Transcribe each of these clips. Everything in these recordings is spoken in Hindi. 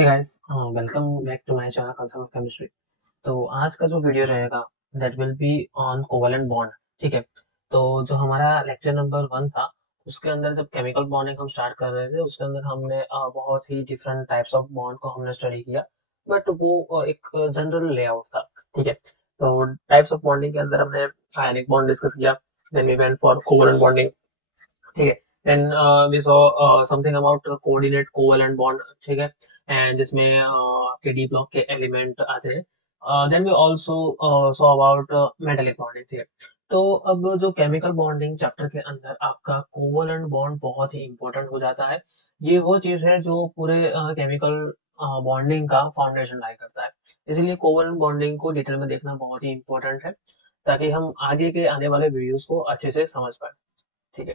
Hey guys, welcome back to my channel concern of chemistry. तो आज का जो वीडियो रहेगा that will be on covalent bond. ठीक है। तो जो हमारा लेक्चर नंबर 1 था उसके अंदर जब केमिकल बॉन्डिंग हम स्टार्ट कर रहे थे उसके अंदर हमने बहुत ही डिफरेंट टाइप्स ऑफ बॉन्ड को हमने स्टडी किया। बट वो एक जनरल लेआउट था। ठीक है। तो टाइप्स ऑफ बॉन्डिंग के अंदर हमने आयनिक बॉन्ड डिस्कस किया, then we went for covalent bonding. ठीक है। Then we saw something about coordinate covalent bond. ठीक है। एंड जिसमें आपके डी ब्लॉक के एलिमेंट आते हैं। Then we also saw about metallic bonding. ठीक है। तो अब जो केमिकल बॉन्डिंग चैप्टर के अंदर आपका कोवेलेंट बॉन्ड बहुत ही इंपॉर्टेंट हो जाता है। ये वो चीज है जो पूरे केमिकल बॉन्डिंग का फाउंडेशन लाई करता है। इसीलिए कोवेलेंट बॉन्डिंग को डिटेल में देखना बहुत ही इंपॉर्टेंट है ताकि हम आगे के आने वाले वीडियोस को अच्छे से समझ पाए। ठीक है।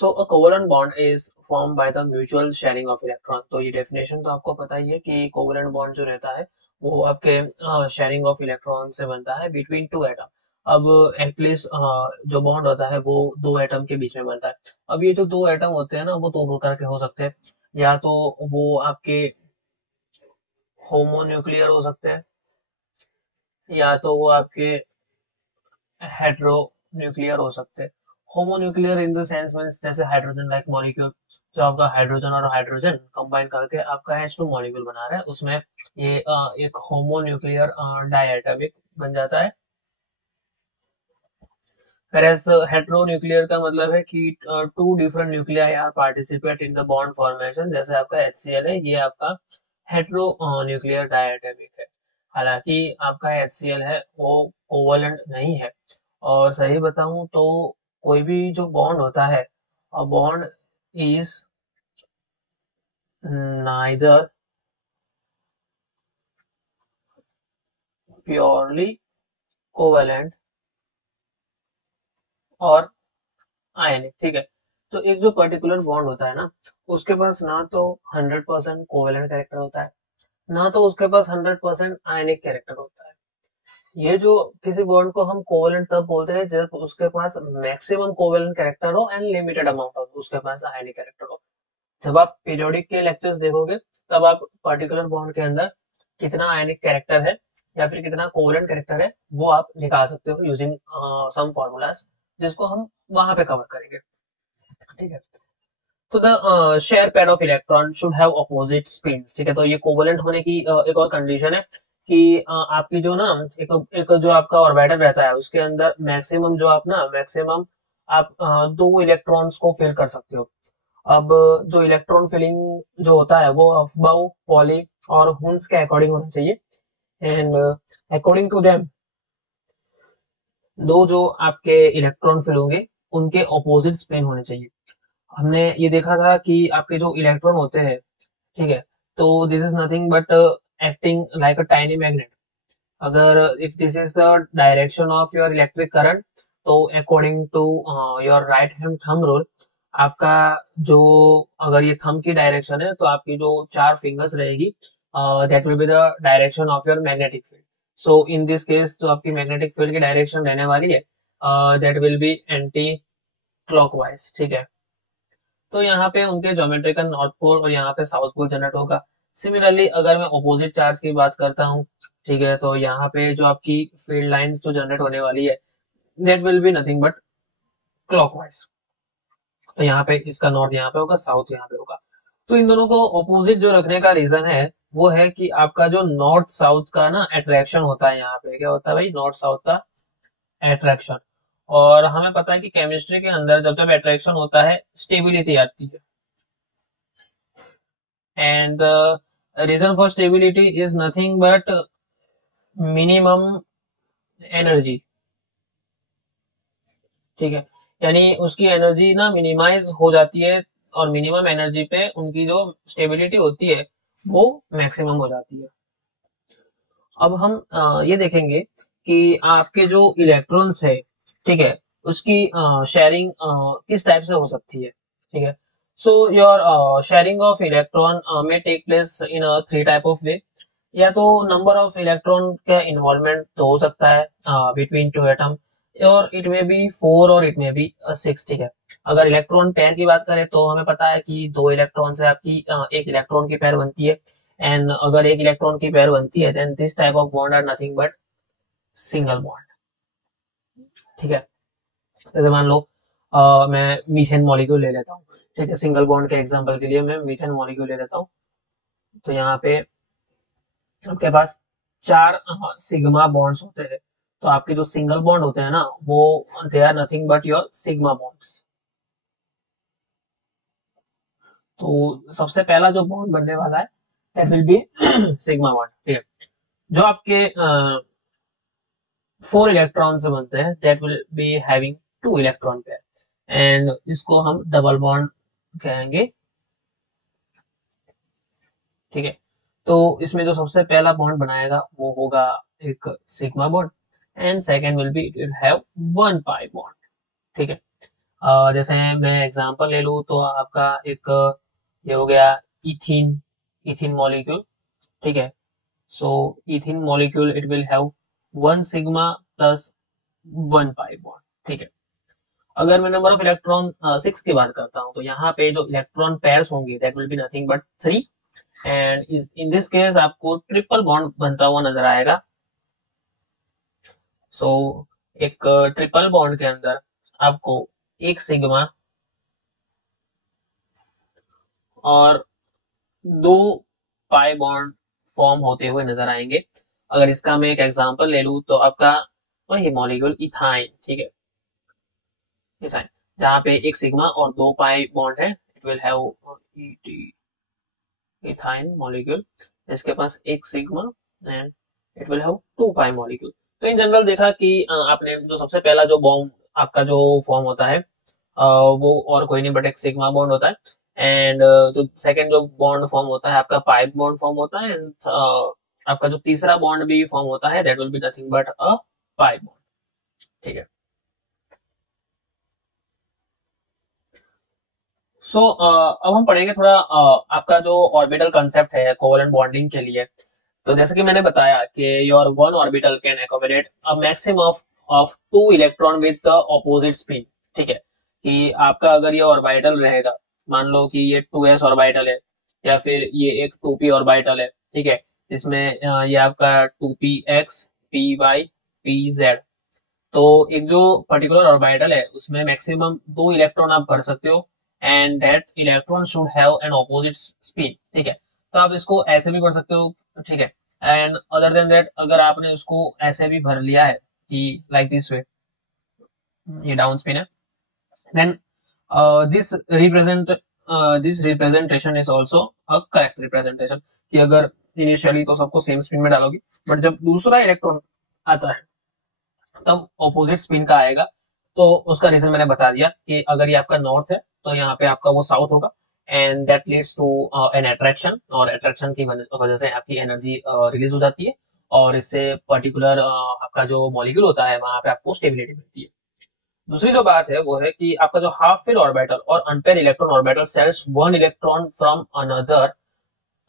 So a covalent bond is form by the mutual sharing of electron. तो ये डेफिनेशन तो आपको पता ही है कि कोवेलेंट बॉन्ड जो रहता है वो आपके शेयरिंग ऑफ इलेक्ट्रॉन से बनता है बिटवीन टू एटम। अब एटलीस्ट जो बॉन्ड होता है वो दो एटम के बीच में बनता है। अब ये जो दो एटम होते हैं ना वो दो प्रकार के हो सकते हैं। या तो वो आपके होमोन्यूक्लियर हो सकते हैं, या तो वो आपके हेटेरोन्यूक्लियर हो सकते हैं। Homonuclear in the sense means जैसे हाइड्रोजन लाइक मॉलिक्यूल, जो आपका हाइड्रोजन और हाइड्रोजन कंबाइन करके आपका H2 मॉलिक्यूल बना रहा है, उसमें ये एक होमोन्यूक्लियर डायटोमिक बन जाता है। whereas हेटेरोन्यूक्लियर का मतलब है कि two different nuclei are participate in the bond formation. जैसे आपका HCl है, ये आपका हेटेरो न्यूक्लियर डायटोमिक है। हालांकि आपका HCl है वो कोवेलेंट नहीं है। और सही बताऊं तो कोई भी जो बॉन्ड होता है, a bond is neither purely covalent और आयनिक। ठीक है। तो एक जो पर्टिकुलर बॉन्ड होता है ना, उसके पास ना तो 100% कोवेलेंट कैरेक्टर होता है, ना तो उसके पास 100% आयनिक कैरेक्टर होता है। ये जो किसी बॉन्ड को हम कोवेलेंट तब बोलते हैं जब उसके पास मैक्सिमम कोवेलेंट कैरेक्टर हो एंड लिमिटेड अमाउंट ऑफ उसके पास आयनिक कैरेक्टर हो। जब आप पीरियोडिक के लेक्चर्स देखोगे तब आप पर्टिकुलर बॉन्ड के अंदर कितना आयनिक कैरेक्टर है या फिर कितना कोवेलेंट कैरेक्टर है वो आप निकाल सकते हो यूजिंग सम फॉर्मूलाज, जिसको हम वहां पे कवर करेंगे। ठीक है। तो the share pair of electron should have opposite spins. ठीक है। तो ये कोवेलेंट होने की एक और कंडीशन है कि आपकी जो ना एक जो आपका ऑर्बिटल रहता है उसके अंदर मैक्सिमम जो आप ना मैक्सिमम आप दो इलेक्ट्रॉन्स को फिल कर सकते हो। अब जो इलेक्ट्रॉन फिलिंग जो होता है वो अफबाउ, पॉली और हुन्स के अकॉर्डिंग होना चाहिए। एंड अकॉर्डिंग टू देम दो जो आपके इलेक्ट्रॉन फिल होंगे उनके ऑपोजिट स्पिन होने चाहिए। हमने ये देखा था कि आपके जो इलेक्ट्रॉन होते हैं, ठीक है, तो this is nothing but acting like a tiny magnet. अगर if this is the direction of your electric current, तो according to your right hand thumb rule, आपका जो अगर ये थंब की डायरेक्शन है तो आपकी जो चार फिंगर्स रहेगी that will be the direction of your magnetic field. So in this case जो आपकी मैग्नेटिक फील्ड की डायरेक्शन रहने वाली है that will B anti clockwise. ठीक है। तो यहाँ पे उनके ज्योमेट्रिकल नॉर्थ पोल और यहाँ पे साउथ पोल जनरेट होगा। सिमिलरली अगर मैं ऑपोजिट चार्ज की बात करता हूँ, ठीक है, तो यहाँ पे जो आपकी फील्ड लाइंस जो जनरेट होने वाली है that will be nothing but clockwise. तो यहाँ पे इसका नॉर्थ यहाँ पे होगा, साउथ यहाँ पे होगा। तो इन दोनों को ऑपोजिट जो रखने का रीजन है वो है कि आपका जो नॉर्थ साउथ का ना अट्रैक्शन होता है, यहाँ पे क्या होता है भाई, नॉर्थ साउथ का अट्रैक्शन। और हमें पता है कि केमिस्ट्री के अंदर जब जब अट्रैक्शन होता है स्टेबिलिटी आती है। And the reason for stability is nothing but minimum energy। ठीक है। यानी उसकी एनर्जी ना मिनिमाइज हो जाती है और मिनिमम एनर्जी पे उनकी जो स्टेबिलिटी होती है वो मैक्सिमम हो जाती है। अब हम ये देखेंगे कि आपके जो इलेक्ट्रॉन्स है, ठीक है, उसकी शेयरिंग किस टाइप से हो सकती है। ठीक है। So your sharing of electron may take place in three type of way. या तो नंबर ऑफ इलेक्ट्रॉन का इन्वॉल्वमेंट तो हो सकता है बिटवीन टू एटम, और इट में बी फोर और इट में बी सिक्स। ठीक है। अगर इलेक्ट्रॉन पेयर की बात करें तो हमें पता है कि दो इलेक्ट्रॉन से आपकी एक इलेक्ट्रॉन की पेयर बनती है। एंड अगर एक इलेक्ट्रॉन की पेयर बनती है then this type of bond are nothing but single bond. ठीक है, जैसे मान लो मैं मीथेन मॉलिक्यूल ले लेता हूँ। ठीक है, सिंगल बॉन्ड के एग्जांपल के लिए मैं मीथेन मॉलिक्यूल ले लेता हूँ। तो यहाँ पे आपके पास 4 सिग्मा बॉन्ड्स होते हैं। तो आपके जो सिंगल बॉन्ड होते हैं ना वो they are nothing but your sigma bonds. तो सबसे पहला जो बॉन्ड बनने वाला है that will be sigma bond. ठीक है, जो आपके 4 इलेक्ट्रॉन से बनते हैं that will be having 2 electron pair and इसको हम डबल बॉन्ड कहेंगे। ठीक है, तो इसमें जो सबसे पहला बॉन्ड बनाएगा वो होगा एक sigma bond and second will be it will have 1 pi bond. ठीक है, जैसे मैं एग्जांपल ले लूँ तो आपका एक ये हो गया इथीन, इथीन मॉलिक्यूल। ठीक है, so ethene molecule it will have 1 sigma plus 1 pi bond. ठीक है, अगर मैं नंबर ऑफ इलेक्ट्रॉन 6 की बात करता हूँ तो यहाँ पे जो इलेक्ट्रॉन पेयर्स होंगे that will be nothing but 3 and in this case आपको ट्रिपल बॉन्ड बनता हुआ नजर आएगा। सो एक ट्रिपल बॉन्ड के अंदर आपको एक सिग्मा और 2 पाई बॉन्ड फॉर्म होते हुए नजर आएंगे। अगर इसका मैं एक एग्जांपल ले लूं तो आपका वही मॉलिक्यूल इथाइन। ठीक है, इथाइन जहाँ पे एक सिग्मा और 2 पाई बॉन्ड है it will have ethyne molecule, इसके पास एक sigma and it will have 2 pi molecule. तो इन जनरल देखा कि आपने जो सबसे पहला जो बॉन्ड आपका जो फॉर्म होता है वो और कोई नहीं बट एक सिग्मा बॉन्ड होता है एंड जो सेकंड जो बॉन्ड फॉर्म होता है आपका पाई बॉन्ड फॉर्म होता है एंड आपका जो तीसरा बॉन्ड भी फॉर्म होता है that will be nothing but a pi bond. ठीक है, सो अब हम पढ़ेंगे थोड़ा आपका जो ऑर्बिटल कंसेप्ट है कोवलेंट बॉन्डिंग के लिए। तो जैसे कि मैंने बताया कि your one orbital can accommodate a maximum of 2 electron with the opposite spin. ठीक है, कि आपका अगर ये ऑर्बिटल रहेगा, मान लो कि ये 2s ऑर्बिटल है या फिर ये एक 2p ऑर्बिटल है। ठीक है, जिसमें ये आपका 2px py pz। तो एक जो पर्टिकुलर ऑर्बिटल है उसमें मैक्सिमम 2 इलेक्ट्रॉन आप भर सकते हो and that electron should have an opposite spin. ठीक है, तो आप इसको ऐसे भी भर सकते हो। ठीक है, एंड अदर देन दैट अगर आपने उसको ऐसे भी भर लिया है कि लाइक दिस वे, ये डाउन स्पिन है, then this represent this representation is also a correct representation. कि अगर इनिशियली तो सबको सेम स्पिन में डालोगे बट जब दूसरा इलेक्ट्रॉन आता है तब ऑपोजिट स्पिन का आएगा। तो उसका रीजन मैंने बता दिया कि अगर ये आपका नॉर्थ है तो यहाँ पे आपका वो साउथ होगा and that leads to an attraction और अट्रैक्शन की वजह से आपकी एनर्जी रिलीज हो जाती है और इससे पर्टिकुलर आपका जो मॉलिक्यूल होता है वहां पे आपको स्टेबिलिटी मिलती है। दूसरी जो बात है वो है कि आपका जो हाफ फिल ऑर्बिटल और unpair electron orbital shares 1 electron from another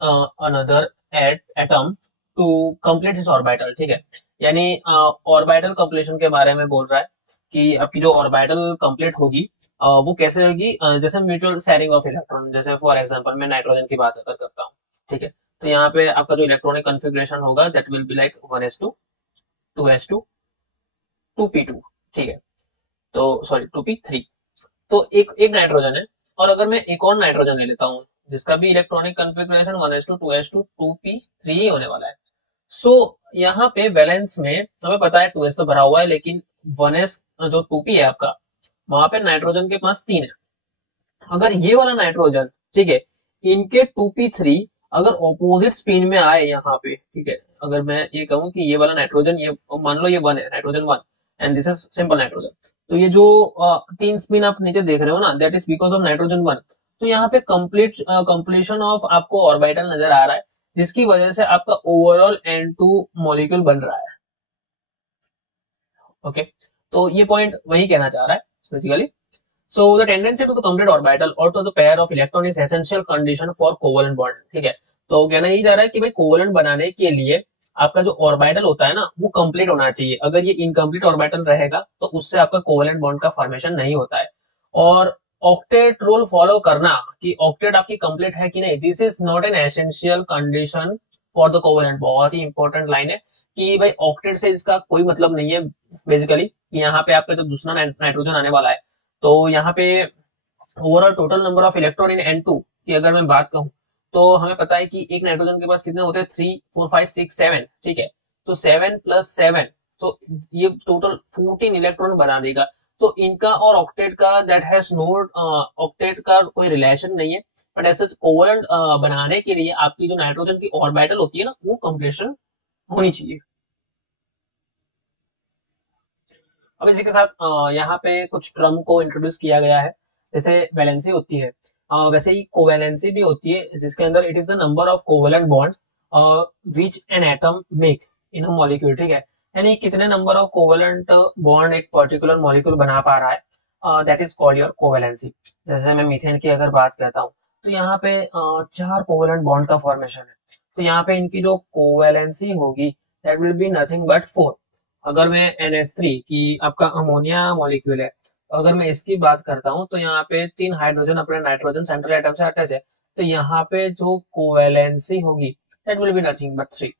another atom to complete this orbital. ठीक है, यानी ऑर्बिटल कंप्लीशन के बारे में बोल रहा है कि आपकी जो ऑर्बिटल कंप्लीट होगी वो कैसे होगी, जैसे म्यूचुअल शेयरिंग ऑफ इलेक्ट्रॉन। जैसे फॉर एग्जांपल मैं नाइट्रोजन की बात अगर करता हूँ। ठीक है, तो यहाँ पे आपका जो इलेक्ट्रॉनिक कॉन्फ़िगरेशन होगा that will be like 1s2 2s2 2p2। ठीक है, तो सॉरी 2p3। तो एक नाइट्रोजन है और अगर मैं एक और नाइट्रोजन ले लेता हूँ जिसका भी electronic configuration 1s2 2s2 2p3 ही होने वाला है। सो यहाँ पे बैलेंस में हमें पता है 2s तो भरा हुआ है लेकिन 1s जो 2p है आपका वहां पे नाइट्रोजन के पास 3 है। अगर ये वाला नाइट्रोजन, ठीक है, इनके 2p3 अगर ऑपोजिट स्पिन में आए यहाँ पे, ठीक है, अगर मैं ये कहूँ कि ये वाला नाइट्रोजन ये मान लो ये 1 है, nitrogen 1 and this is simple nitrogen. तो ये जो 3 स्पिन आप नीचे देख रहे हो ना that is because of nitrogen 1। तो यहाँ पे कंप्लीशन ऑफ आपको ऑर्बिटल नजर आ रहा है जिसकी वजह से आपका ओवरऑल N2 मॉलिक्यूल बन रहा है। ओके, तो ये पॉइंट वही कहना चाह रहा है basically. So the tendency to the complete orbital or to the pair of electron is essential condition for covalent bond। ठीक है, तो कहना यही जा रहा है कि भाई कोवलेंट बनाने के लिए आपका जो ऑर्बिटल होता है ना वो कंप्लीट होना चाहिए। अगर ये इनकम्प्लीट ऑर्बिटल रहेगा तो उससे आपका कोवलेंट बॉन्ड का फॉर्मेशन नहीं होता है। और ऑक्टेट रूल फॉलो करना कि ऑक्टेट आपकी कंप्लीट है कि नहीं, this is not an essential condition for the covalent. बहुत ही इंपॉर्टेंट लाइन है कि भाई ऑक्टेट से इसका कोई मतलब नहीं है बेसिकली, कि यहाँ पे आपका जब दूसरा नाइट्रोजन आने वाला है तो यहाँ पे overall total number of electron in N2 की अगर मैं बात कहूँ तो हमें पता है कि एक नाइट्रोजन के पास कितने होते हैं, 3 4 5 6 7, ठीक है। तो 7 + 7, तो ये टोटल 14 इलेक्ट्रॉन बना देगा। तो इनका और ऑक्टेट का दैट हैज नो, ऑक्टेट का कोई रिलेशन नहीं है, बट ऐसे कोवलेंट बनाने के लिए आपकी जो नाइट्रोजन की ऑर्बिटल होती है ना, वो कंप्लीशन होनी चाहिए। अब इसी के साथ यहाँ पे कुछ टर्म को इंट्रोड्यूस किया गया है, जैसे वैलेंसी होती है, वैसे ही कोवैलेंसी भी होती है, जिसके अंदर it is the number of covalent bond which an atom make in a molecule, ठीक है। यानी कितने नंबर ऑफ कोवैलेंट बॉन्ड एक पर्टिकुलर मॉलिक्यूल बना पा रहा है, that is called your covalency. जैसे मैं मीथेन की अगर बात करता हूँ तो यहाँ पे 4 कोवैलेंट बॉन्ड का फॉर्मेशन है, तो यहाँ पे इनकी जो कोवैलेंसी होगी that will be nothing but 4। अगर मैं NH3 की आपका अमोनिया मॉलिक्यूल है, अगर मैं इसकी बात करता हूँ तो यहाँ पे 3 हाइड्रोजन अपने नाइट्रोजन सेंट्रल एटम से अटैच है, तो यहाँ पे जो कोवैलेंसी होगी that will be nothing but 3।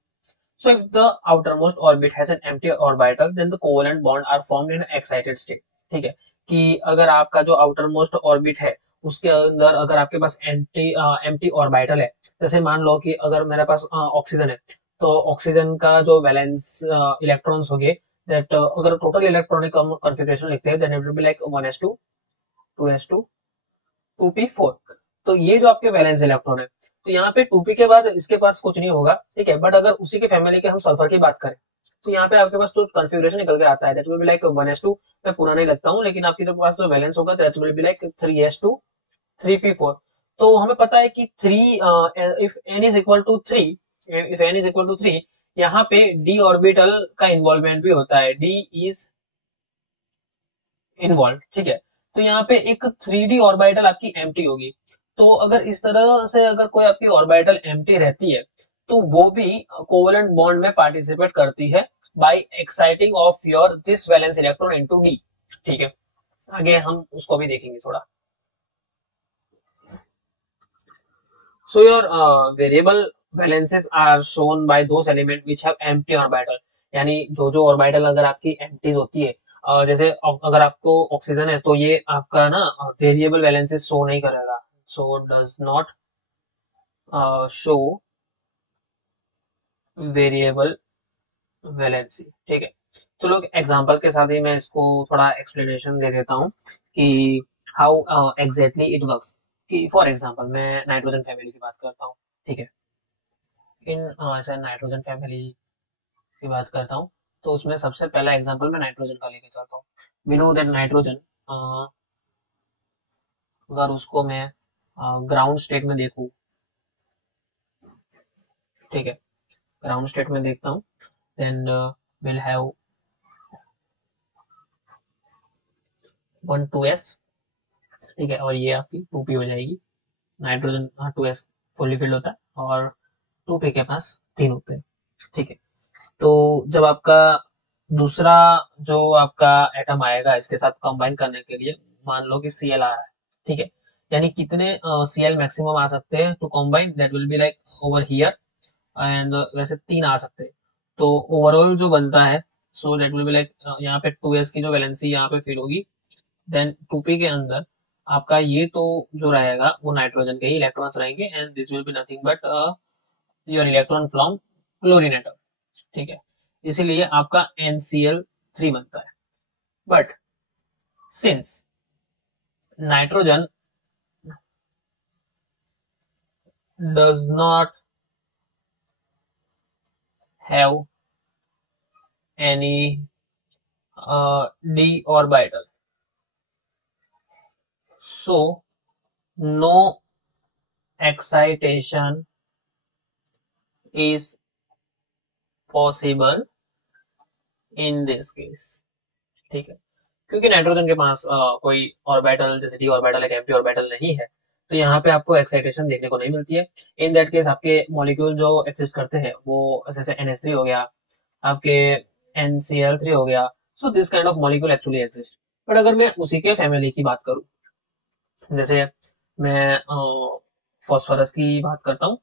So if the outermost orbit has an empty orbital, then the covalent bond are formed in excited state, ठीक है। कि अगर आपका जो outermost orbit है उसके अंदर अगर आपके पास एम्प्टी ऑर्बिटल है, जैसे मान लो कि अगर मेरे पास ऑक्सीजन है, तो ऑक्सीजन का जो वैलेंस इलेक्ट्रॉन्स हो गए दैट, अगर टोटल इलेक्ट्रॉनिक कॉन्फ़िगरेशन लिखते हैं then it will be like 1s2 2s2 2p4। तो ये जो आपके वैलेंस इलेक्ट्रॉन है, तो यहाँ पे 2p के बाद इसके पास कुछ नहीं होगा, ठीक है। बट अगर उसी के फैमिली के हम सल्फर की बात करें तो यहाँ पे आपके पास जो कॉन्फ़िगरेशन निकल के आता है that will be like 1s2। मैं पूरा नहीं लगता हूँ, लेकिन आपके जो पास जो वैलेंस होगा that will be like 3s2 3p4। तो हमें पता है कि 3 if n is equal to 3, if n is equal to 3, यहाँ पे d ऑर्बिटल का इन्वॉल्वमेंट भी होता है, d इज इन्वॉल्व, ठीक है। तो यहाँ पे एक 3D ऑर्बिटल आपकी एम्प्टी होगी। तो अगर इस तरह से अगर कोई आपकी ऑर्बिटल एम्प्टी रहती है तो वो भी कोवलेंट बॉन्ड में पार्टिसिपेट करती है by exciting of your this valence electron into d, ठीक है। आगे हम उसको भी देखेंगे थोड़ा। So your variable valences are shown by those elements which have empty orbital। यानी जो जो ऑर्बिटल अगर आपकी एम्प्टीज होती है, जैसे अगर आपको ऑक्सीजन है तो ये आपका ना वेरिएबल वैलेंसेस शो नहीं करेगा, so does not show variable valency, ठीक है। चलो एग्जांपल के साथ ही मैं इसको थोड़ा एक्सप्लेनेशन दे देता हूँ कि हाउ एग्जैक्टली इट वर्क्स। कि फॉर एग्जांपल मैं नाइट्रोजन फैमिली की बात करता हूँ, ठीक है। इन ऐसे नाइट्रोजन फैमिली की बात करता हूँ तो उसमें सबसे पहला एग्जांपल मैं नाइट्रोजन का लेके चलता हूँ। वी नो दैट नाइट्रोजन, अगर उसको मैं ग्राउंड स्टेट में देखूँ, ठीक है, ग्राउंड स्टेट में देखता हूँ देन विल हैव 1 2s, ठीक है, और ये आपकी 2p हो जाएगी। नाइट्रोजन 2s फुल्ली फिल्ड होता है और 2p के पास 3 होते हैं, ठीक है। तो जब आपका दूसरा जो आपका एटम आएगा इसके साथ कंबाइन करने के लिए, मान लो कि Cl आ रहा है, ठीक है। यानी कितने Cl मैक्सिमम आ सकते हैं to combine, that will be like over here, and वैसे 3 आ सकते हैं। तो ओवरऑल जो बनता है, so that will be like यहाँ पे 2s की जो वैलेंसी यहाँ पे फिल होगी, देन 2p के अंदर आपका ये तो जो रहेगा वो नाइट्रोजन के ही इलेक्ट्रॉन्स रहेंगे, and this will be nothing but your electron from chlorine atom, ठीक है। इसीलिए आपका NCl3 बनता है। But since nitrogen does not have any d orbital, so no excitation is possible in this case, ठीक है। क्योंकि नाइट्रोजन के पास कोई ऑर्बिटल जैसे डी ऑर्बिटल एक एम्प्टी ऑर्बिटल नहीं है, तो यहाँ पे आपको एक्साइटेशन देखने को नहीं मिलती है। इन दैट केस आपके मॉलिक्यूल जो एक्सिस्ट करते हैं वो जैसे NH3 हो गया, आपके NCl3 हो गया, so this kind of molecule actually exist. But अगर मैं उसी के फैमिली की बात करूँ जैसे मैं फॉस्फोरस की बात करता हूँ।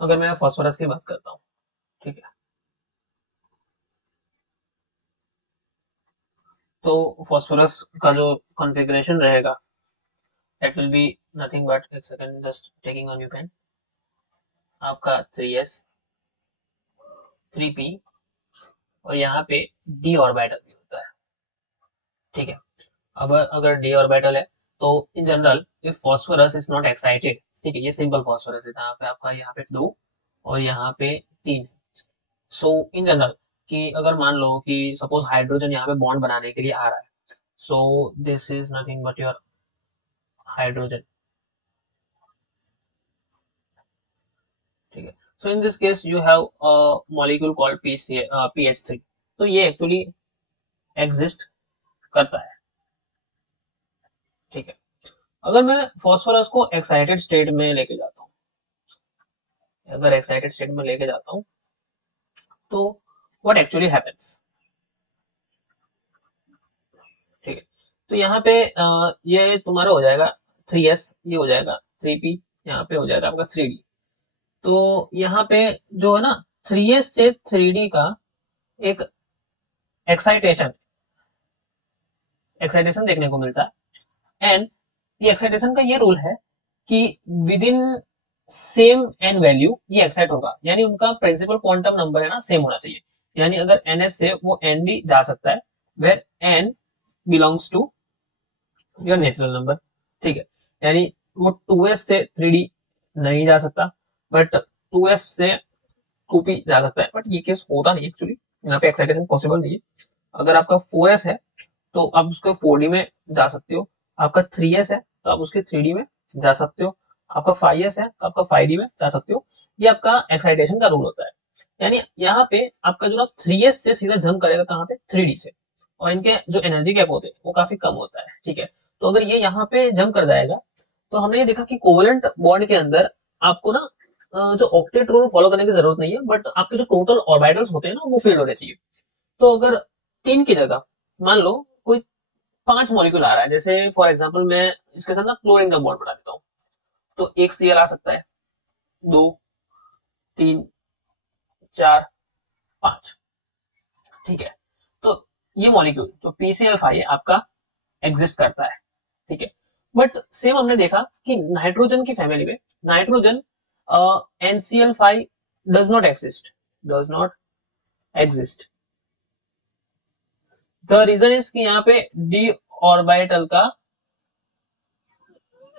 अगर मैं फॉस्फोरस की बात करता हूँ, ठीक है, तो फॉस्फोरस का जो कॉन्फ़िगरेशन रहेगा, that will be nothing but, एक second just taking on you pen, आपका 3s 3p और यहाँ पे d ऑर्बिटल भी होता है, ठीक है। अब अगर d ऑर्बिटल है तो in general if phosphorus is not excited, ठीक है, ये सिंपल फॉस्फोरस है जहाँ पे आपका यहाँ पे 2 और यहाँ पे 3। सो इन जनरल कि अगर मान लो कि सपोज हाइड्रोजन यहाँ पे बॉन्ड बनाने के लिए आ रहा है, so this is nothing but your hydrogen, ठीक है। So in this case you have a molecule called pH3, तो ये एक्चुअली एग्जिस्ट करता है, ठीक है। अगर मैं फॉस्फोरस को एक्साइटेड स्टेट में लेके जाता हूँ, अगर एक्साइटेड स्टेट में लेके जाता हूँ तो व्हाट एक्चुअली हैपेंस, ठीक है। तो यहाँ पे ये तुम्हारा हो जाएगा 3s, ये हो जाएगा 3p, यहाँ पे हो जाएगा आपका 3d। तो यहाँ पे जो है ना 3s से 3d का एक एक्साइटेशन एक्साइटेशन देखने को मिलता है। एंड ये एक्साइटेशन का ये रूल है कि within same n value ये एक्साइट होगा, यानी उनका प्रिंसिपल क्वांटम नंबर है ना सेम होना चाहिए। यानी अगर ns से वो nd जा सकता है, where n belongs to your natural number, ठीक है। यानी वो 2s से 3d नहीं जा सकता, बट 2s से 2p जा सकता है, बट ये केस होता नहीं एक्चुअली, यहाँ पे एक्साइटेशन पॉसिबल नहीं है। अगर आपका 4s है तो आप उसके 4d में जा सकते हो, आपका 3s है तो आप उसके 3d में जा सकते हो, आपका 5s है तो आपका 5d में जा सकते हो। ये आपका एक्साइटेशन का रूल होता है। यानी यहाँ पे आपका जो ना 3s से सीधा जंप करेगा कहाँ पे 3d से, और इनके जो एनर्जी गैप होते हैं वो काफी कम होता है, ठीक है। तो अगर ये यहाँ पे जंप कर जाएगा तो हमने ये देखा कि कोवलेंट बॉन्ड के अंदर आपको ना जो ऑक्टेट रूल फॉलो करने की जरूरत नहीं है, बट आपके जो टोटल ऑर्बिटल्स होते हैं ना वो फील होने चाहिए। तो अगर 3 की जगह मान लो कोई 5 मॉलिक्यूल आ रहा है, जैसे फॉर एग्जांपल मैं इसके साथ ना क्लोरीन का बॉन्ड बना देता हूँ, तो एक Cl आ सकता है, 2, 3, 4, 5, ठीक है। तो ये मॉलिक्यूल जो PCl5 है आपका एग्जिस्ट करता है, ठीक है। बट सेम हमने देखा कि नाइट्रोजन की फैमिली में nitrogen NCl5 does not exist, does not exist. The reason is कि यहाँ पे डी ऑर्बिटल का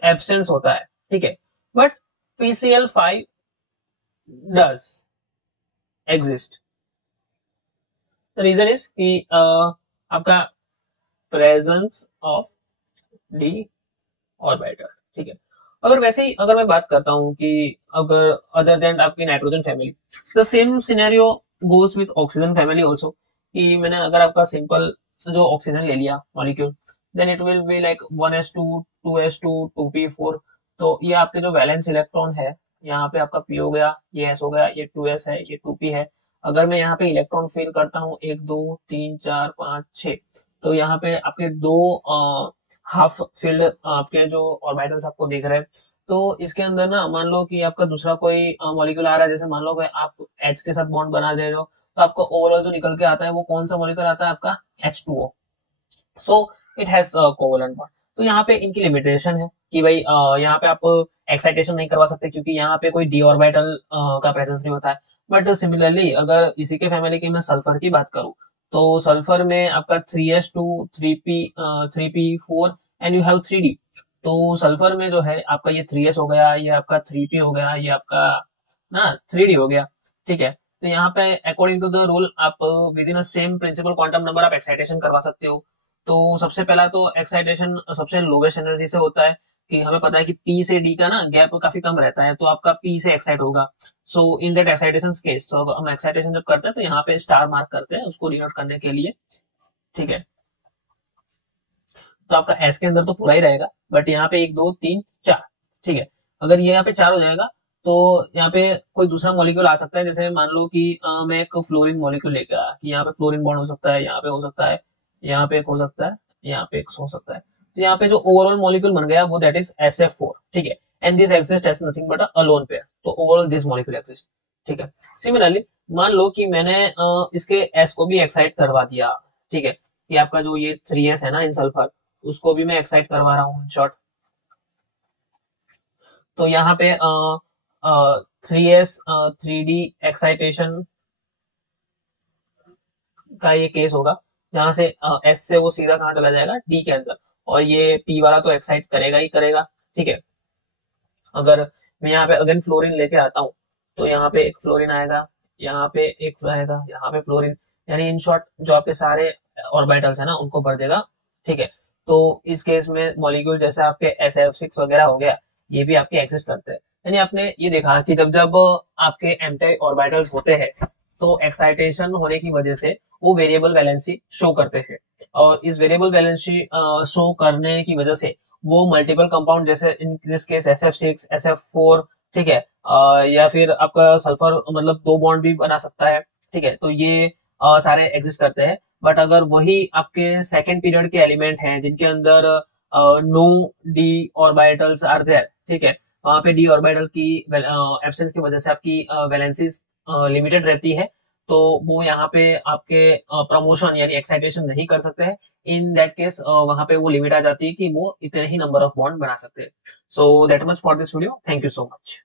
एब्सेंस होता है, ठीक है। But PCl5 does exist. The reason is कि आपका प्रेजेंस ऑफ डी ऑर्बिटल, ठीक है। अगर वैसे ही अगर मैं बात करता हूँ कि अगर अदर देन आपकी nitrogen family, the same scenario goes with oxygen family also, कि मैंने अगर आपका सिंपल जो ऑक्सीजन ले लिया molecule, then it will be like 1s2 2s2 2p4। तो ये आपके जो वैलेंस इलेक्ट्रॉन है, यहाँ पे आपका p हो गया, ये s हो गया, ये 2s है, ये 2p है। अगर मैं यहाँ पे इलेक्ट्रॉन फिल करता हूँ 1 2 3 4 5 6, तो यहाँ पे आपके दो हाफ फील्ड आपके जो ऑर्बिटल्स आपको दिख रहे हैं। तो इसके अंदर ना मान लो कि आपका दूसरा कोई मॉलिक्यूल आ रहा है, जैसे मान लो कि आप H के साथ बॉन्ड बना दे रहे हो, तो आपको ओवरऑल जो निकल के आता है वो कौन सा मॉलिक्यूल आता है, आपका H2O। So it has covalent bond. तो यहाँ पे इनकी लिमिटेशन है कि भाई यहाँ पे आप एक्साइटेशन नहीं करवा सकते क्योंकि यहाँ पे कोई डी ऑर्बिटल का प्रेजेंस नहीं होता है। बट सिमिलरली अगर इसी के फैमिली की मैं सल्फर की बात करूँ, तो सल्फर में आपका 3s2 3p 3p4 and you have 3d। तो सल्फर में जो है आपका ये 3s हो गया, ये आपका 3p हो गया, ये आपका ना 3d हो गया, ठीक है। तो यहाँ पे अकॉर्डिंग टू द रूल आप within same principal quantum number आप एक्साइटेशन करवा सकते हो। तो सबसे पहला तो एक्साइटेशन सबसे लोवेस्ट एनर्जी से होता है, कि हमें पता है कि P से D का ना गैप काफी कम रहता है, तो आपका P से एक्साइट होगा। सो इन दैट एक्साइटेशन केस, तो हम एक्साइटेशन जब करते हैं तो यहाँ पे स्टार मार्क करते हैं उसको डिनोट करने के लिए, ठीक है। तो आपका एस के अंदर तो पूरा ही रहेगा, बट यहाँ पे 1 2 3 4, ठीक है। अगर ये यहाँ पे 4 हो जाएगा तो यहाँ पे कोई दूसरा मॉलिक्यूल आ सकता है, जैसे मान लो कि मैं एक फ्लोरीन मॉलिक्यूल लेकर आया कि यहाँ पे फ्लोरीन बॉन्ड हो सकता है, यहाँ पे हो सकता है, यहाँ पे एक हो सकता है, यहाँ पे एक हो सकता है। तो यहाँ पे जो ओवरऑल मॉलिक्यूल बन गया वो दैट इज SF4, ठीक है, and this exist as nothing but a lone pair, तो ओवरऑल दिस मॉलिक्यूल एग्जिस्ट, ठीक है। सिमिलरली मान लो कि मैंने इसके एस को भी एक्साइट करवा दिया, ठीक है, कि आपका जो ये 3s है ना इन सल्फर, उसको भी मैं एक्साइट करवा रहा हूँ इन शॉर्ट। तो यहाँ पे 3s 3D एक्साइटेशन का ये केस होगा, जहां से एस से वो सीधा कहाँ चला जाएगा, डी के अंदर, और ये पी वाला तो एक्साइट करेगा ही करेगा, ठीक है। अगर मैं यहाँ पे अगेन फ्लोरीन लेके आता हूँ, तो यहाँ पे एक फ्लोरीन आएगा, यहाँ पे एक आएगा, यहाँ पे फ्लोरीन, यानी इन शॉर्ट जो आपके सारे ऑर्बिटल्स है ना उनको भर देगा, ठीक है। तो इस केस में मॉलिक्यूल जैसे आपके SF6 वगैरह हो गया, ये भी आपके एक्सिस्ट करते हैं। यानी आपने ये देखा कि जब जब आपके एम्प्टी ऑर्बिटल्स होते हैं, तो एक्साइटेशन होने की वजह से वो वेरिएबल वैलेंसी शो करते हैं, और इस वेरिएबल वैलेंसी शो करने की वजह से वो मल्टीपल कंपाउंड जैसे इन दिस केस SF6 SF4, ठीक है, या फिर आपका सल्फर मतलब दो बॉन्ड भी बना सकता है, ठीक है। तो ये सारे एग्जिस्ट करते हैं। बट अगर वही आपके सेकेंड पीरियड के एलिमेंट हैं जिनके अंदर no d orbitals are there, ठीक है, वहां पे डी ऑर्बिटल की एब्सेंस की वजह से आपकी वैलेंसीज लिमिटेड रहती है, तो वो यहाँ पे आपके प्रमोशन यानी एक्साइटेशन नहीं कर सकते हैं। इन दैट केस वहां पे वो लिमिट आ जाती है कि वो इतने ही नंबर ऑफ बॉन्ड बना सकते हैं। So that much for this video, thank you so much.